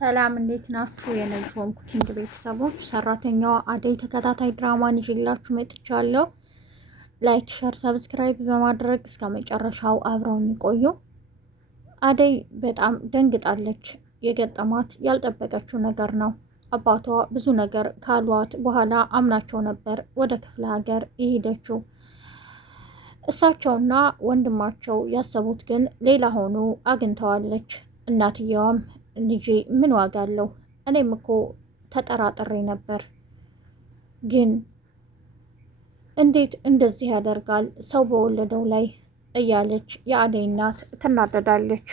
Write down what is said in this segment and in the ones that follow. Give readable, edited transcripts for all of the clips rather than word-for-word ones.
ሰላም እንዴት ናችሁ? የነጅሆም ኩኪንግ ቤተሰቦች ሰራተኛዋ አደይ ተከታታይ ድራማን ይዤላችሁ መጥቻለሁ። ላይክ፣ ሸር፣ ሰብስክራይብ በማድረግ እስከ መጨረሻው አብረውን ይቆዩ። አደይ በጣም ደንግጣለች። የገጠማት ያልጠበቀችው ነገር ነው። አባቷ ብዙ ነገር ካሏት በኋላ አምናቸው ነበር ወደ ክፍለ ሀገር የሄደችው። እሳቸውና ወንድማቸው ያሰቡት ግን ሌላ ሆኖ አግኝተዋለች። እናትየዋም ልጄ ምን ዋጋ አለው? እኔም እኮ ተጠራጥሬ ነበር፣ ግን እንዴት እንደዚህ ያደርጋል ሰው በወለደው ላይ እያለች የአደይ እናት ትናደዳለች።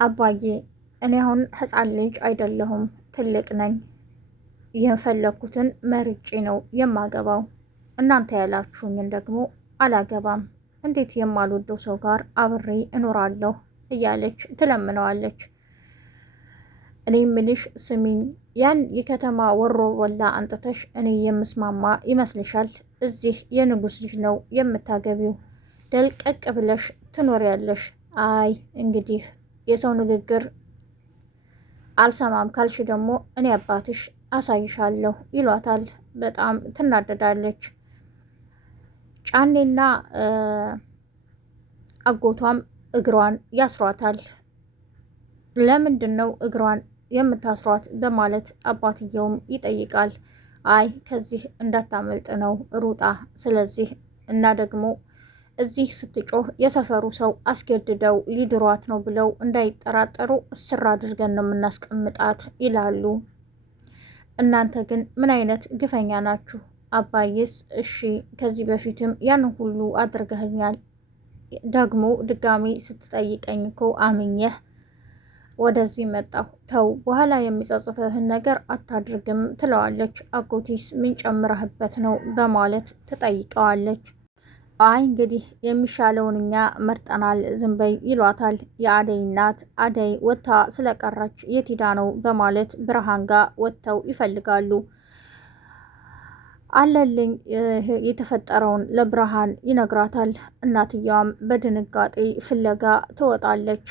አባዬ እኔ አሁን ሕፃን ልጅ አይደለሁም፣ ትልቅ ነኝ። የፈለኩትን መርጬ ነው የማገባው። እናንተ ያላችሁኝን ደግሞ አላገባም። እንዴት የማልወደው ሰው ጋር አብሬ እኖራለሁ? እያለች ትለምነዋለች። እኔ ምልሽ ስሚኝ፣ ያን የከተማ ወሮ ወላ አንጥተሽ እኔ የምስማማ ይመስልሻል? እዚህ የንጉስ ልጅ ነው የምታገቢው። ደልቀቅ ብለሽ ትኖሪያለሽ። አይ እንግዲህ የሰው ንግግር አልሰማም ካልሽ ደግሞ እኔ አባትሽ አሳይሻለሁ ይሏታል። በጣም ትናደዳለች። ጫኔና አጎቷም እግሯን ያስሯታል። ለምንድን ነው እግሯን የምታስሯት? በማለት አባትየውም ይጠይቃል። አይ ከዚህ እንዳታመልጥ ነው ሩጣ። ስለዚህ እና ደግሞ እዚህ ስትጮህ የሰፈሩ ሰው አስገድደው ሊድሯት ነው ብለው እንዳይጠራጠሩ እስር አድርገን ነው የምናስቀምጣት ይላሉ። እናንተ ግን ምን አይነት ግፈኛ ናችሁ? አባዬስ እሺ ከዚህ በፊትም ያንን ሁሉ አድርገኸኛል፣ ደግሞ ድጋሚ ስትጠይቀኝ እኮ አምኜህ ወደዚህ መጣሁ። ተው በኋላ የሚጸጽትህን ነገር አታድርግም ትለዋለች። አጎቴስ ምን ጨምረህበት ነው በማለት ትጠይቀዋለች። አይ እንግዲህ የሚሻለውን እኛ መርጠናል ዝም በይ ይሏታል። የአደይ እናት አደይ ወጥታ ስለቀረች የት ሄዳ ነው በማለት ብርሃን ጋር ወጥተው ይፈልጋሉ። አለልኝ የተፈጠረውን ለብርሃን ይነግራታል። እናትየዋም በድንጋጤ ፍለጋ ትወጣለች።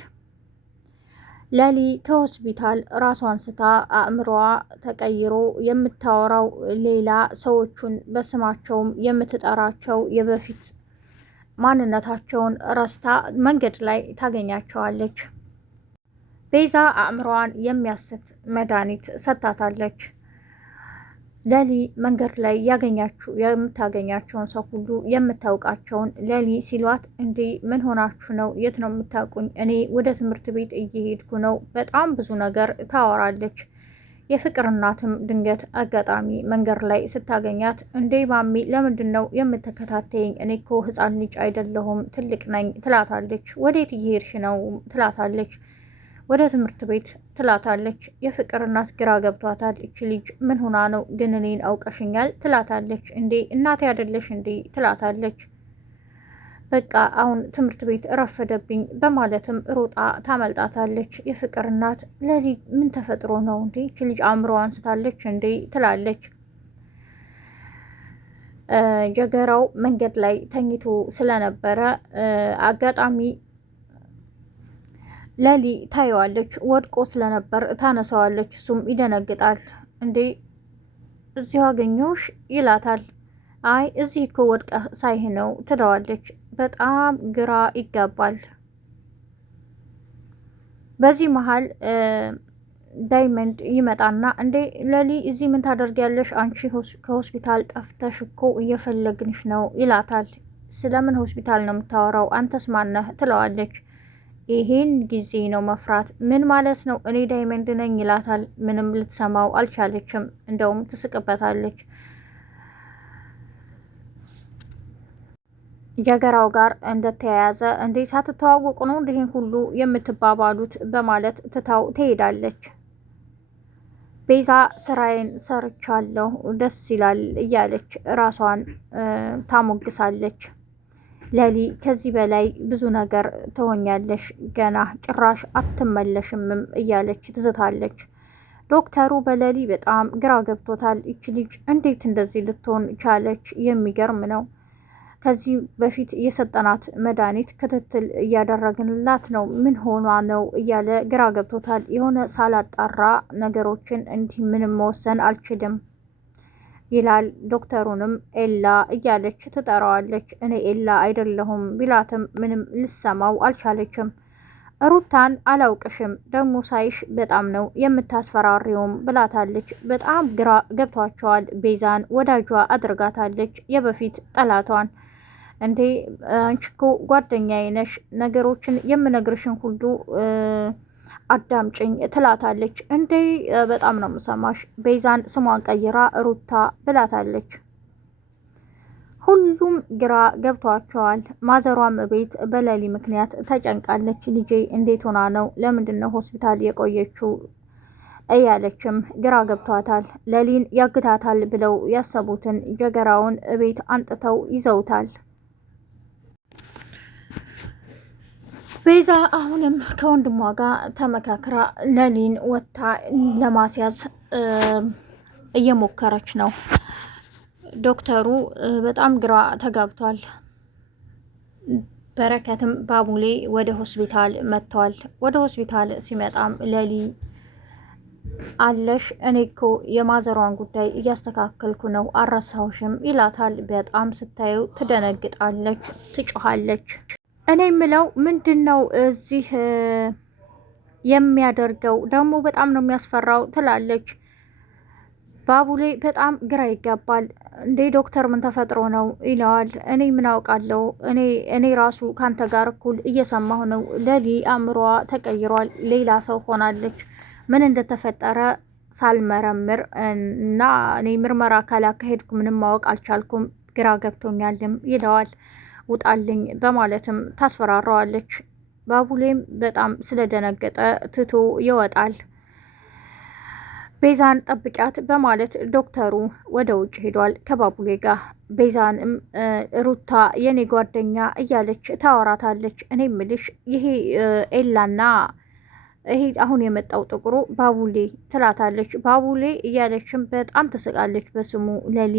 ለሊ ከሆስፒታል ራሷን ስታ አእምሮዋ ተቀይሮ የምታወራው ሌላ፣ ሰዎቹን በስማቸውም የምትጠራቸው የበፊት ማንነታቸውን ረስታ መንገድ ላይ ታገኛቸዋለች። ቤዛ አእምሮዋን የሚያስት መድኃኒት ሰጥታታለች። ለሊ መንገድ ላይ የምታገኛቸውን ሰው ሁሉ የምታውቃቸውን ለሊ ሲሏት፣ እንዴ ምን ሆናችሁ ነው? የት ነው የምታውቁኝ? እኔ ወደ ትምህርት ቤት እየሄድኩ ነው። በጣም ብዙ ነገር ታወራለች። የፍቅር እናትም ድንገት አጋጣሚ መንገድ ላይ ስታገኛት፣ እንዴ ማሚ ለምንድን ነው የምትከታተይኝ? እኔ እኮ ሕፃን ልጅ አይደለሁም ትልቅ ነኝ ትላታለች። ወዴት እየሄድሽ ነው ትላታለች። ወደ ትምህርት ቤት ትላታለች። የፍቅር እናት ግራ ገብቷታል። እች ልጅ ምን ሆና ነው ግን እኔን አውቀሽኛል ትላታለች። እንዴ እናቴ አይደለሽ እንዴ ትላታለች። በቃ አሁን ትምህርት ቤት እረፈደብኝ በማለትም ሮጣ ታመልጣታለች። የፍቅር እናት ለሊ ምን ተፈጥሮ ነው እንዴ እች ልጅ አእምሮዋን አንስታለች እንዴ ትላለች። ጀገራው መንገድ ላይ ተኝቶ ስለነበረ አጋጣሚ ለሊ ታየዋለች። ወድቆ ስለነበር ታነሳዋለች። እሱም ይደነግጣል። እንዴ እዚሁ አገኘሁሽ ይላታል። አይ እዚህ እኮ ወድቀህ ሳይህ ነው ትለዋለች። በጣም ግራ ይጋባል። በዚህ መሀል ዳይመንድ ይመጣና እንዴ ለሊ እዚህ ምን ታደርጊያለሽ? አንቺ ከሆስፒታል ጠፍተሽ እኮ እየፈለግንሽ ነው ይላታል። ስለምን ሆስፒታል ነው የምታወራው? አንተስ ማነህ ትለዋለች። ይሄን ጊዜ ነው መፍራት። ምን ማለት ነው? እኔ ዳይመንድ ነኝ ይላታል። ምንም ልትሰማው አልቻለችም። እንደውም ትስቅበታለች። ጀገራው ጋር እንደተያያዘ እንዴ ሳትተዋወቁ ነው እንዲህን ሁሉ የምትባባሉት በማለት ትታው ትሄዳለች። ቤዛ ስራዬን ሰርቻለሁ ደስ ይላል እያለች ራሷን ታሞግሳለች። ለሊ ከዚህ በላይ ብዙ ነገር ትሆኛለሽ፣ ገና ጭራሽ አትመለሽምም እያለች ትዝታለች። ዶክተሩ በለሊ በጣም ግራ ገብቶታል። ይች ልጅ እንዴት እንደዚህ ልትሆን ቻለች? የሚገርም ነው። ከዚህ በፊት የሰጠናት መድኃኒት ክትትል እያደረግንላት ነው። ምን ሆኗ ነው እያለ ግራ ገብቶታል። የሆነ ሳላጣራ ነገሮችን እንዲህ ምንም መወሰን አልችልም ይላል። ዶክተሩንም ኤላ እያለች ትጠራዋለች። እኔ ኤላ አይደለሁም ቢላትም ምንም ልሰማው አልቻለችም። ሩታን አላውቅሽም ደግሞ ሳይሽ በጣም ነው የምታስፈራሪውም ብላታለች። በጣም ግራ ገብቷቸዋል። ቤዛን ወዳጇ አድርጋታለች፣ የበፊት ጠላቷን። እንዴ አንቺ እኮ ጓደኛዬ ነሽ፣ ነገሮችን የምነግርሽን ሁሉ አዳምጭኝ ትላታለች። እንዴ በጣም ነው ምሰማሽ። ቤዛን ስሟን ቀይራ ሩታ ብላታለች። ሁሉም ግራ ገብቷቸዋል። ማዘሯም ቤት በሌሊ ምክንያት ተጨንቃለች። ልጄ እንዴት ሆና ነው? ለምንድን ነው ሆስፒታል የቆየችው? እያለችም ግራ ገብቷታል። ሌሊን ያግታታል ብለው ያሰቡትን ጀገራውን ቤት አንጥተው ይዘውታል። ቤዛ አሁንም ከወንድሟ ጋር ተመካክራ ሌሊን ወታ ለማስያዝ እየሞከረች ነው። ዶክተሩ በጣም ግራ ተጋብቷል። በረከትም ባቡሌ ወደ ሆስፒታል መጥቷል። ወደ ሆስፒታል ሲመጣም ሌሊ አለሽ፣ እኔ እኮ የማዘሯን ጉዳይ እያስተካከልኩ ነው አልረሳሁሽም ይላታል። በጣም ስታየው ትደነግጣለች፣ ትጮኻለች። እኔ የምለው ምንድን ነው እዚህ የሚያደርገው? ደግሞ በጣም ነው የሚያስፈራው ትላለች። ባቡሌ በጣም ግራ ይጋባል። እንዴ ዶክተር ምን ተፈጥሮ ነው ይለዋል። እኔ ምን አውቃለሁ፣ እኔ ራሱ ካንተ ጋር እኩል እየሰማሁ ነው። ሌሊ አእምሮዋ ተቀይሯል፣ ሌላ ሰው ሆናለች። ምን እንደተፈጠረ ሳልመረምር እና እኔ ምርመራ ካላካሄድኩ ምንም ማወቅ አልቻልኩም፣ ግራ ገብቶኛልም ይለዋል። ውጣልኝ በማለትም ታስፈራራዋለች። ባቡሌም በጣም ስለደነገጠ ትቶ ይወጣል። ቤዛን ጠብቂያት በማለት ዶክተሩ ወደ ውጭ ሄዷል ከባቡሌ ጋር። ቤዛንም ሩታ የኔ ጓደኛ እያለች ታወራታለች። እኔ ምልሽ ይሄ ኤላና ይሄ አሁን የመጣው ጥቁሩ ባቡሌ ትላታለች። ባቡሌ እያለችም በጣም ትስቃለች በስሙ ሌሊ።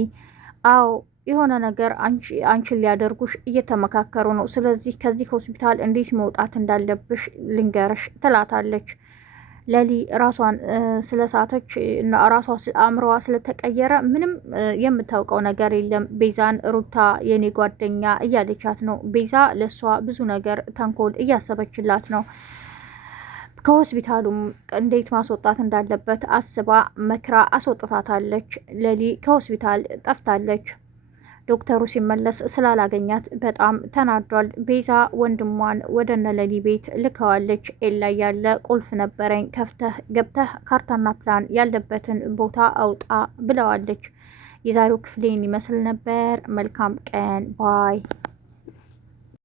አዎ የሆነ ነገር አንቺን ሊያደርጉሽ እየተመካከሩ ነው። ስለዚህ ከዚህ ሆስፒታል እንዴት መውጣት እንዳለብሽ ልንገርሽ ትላታለች። ሌሊ ራሷን ስለሳተች እና ራሷ አእምሮዋ ስለተቀየረ ምንም የምታውቀው ነገር የለም። ቤዛን ሩታ የኔ ጓደኛ እያለቻት ነው። ቤዛ ለሷ ብዙ ነገር ተንኮል እያሰበችላት ነው። ከሆስፒታሉም እንዴት ማስወጣት እንዳለበት አስባ መክራ አስወጥታታለች። ሌሊ ከሆስፒታል ጠፍታለች። ዶክተሩ ሲመለስ ስላላገኛት በጣም ተናዷል። ቤዛ ወንድሟን ወደ ሌሊ ቤት ልከዋለች። ኤላ ያለ ቁልፍ ነበረኝ፣ ከፍተህ ገብተህ ካርታና ፕላን ያለበትን ቦታ አውጣ ብለዋለች። የዛሬው ክፍሌን ይመስል ነበር። መልካም ቀን ባይ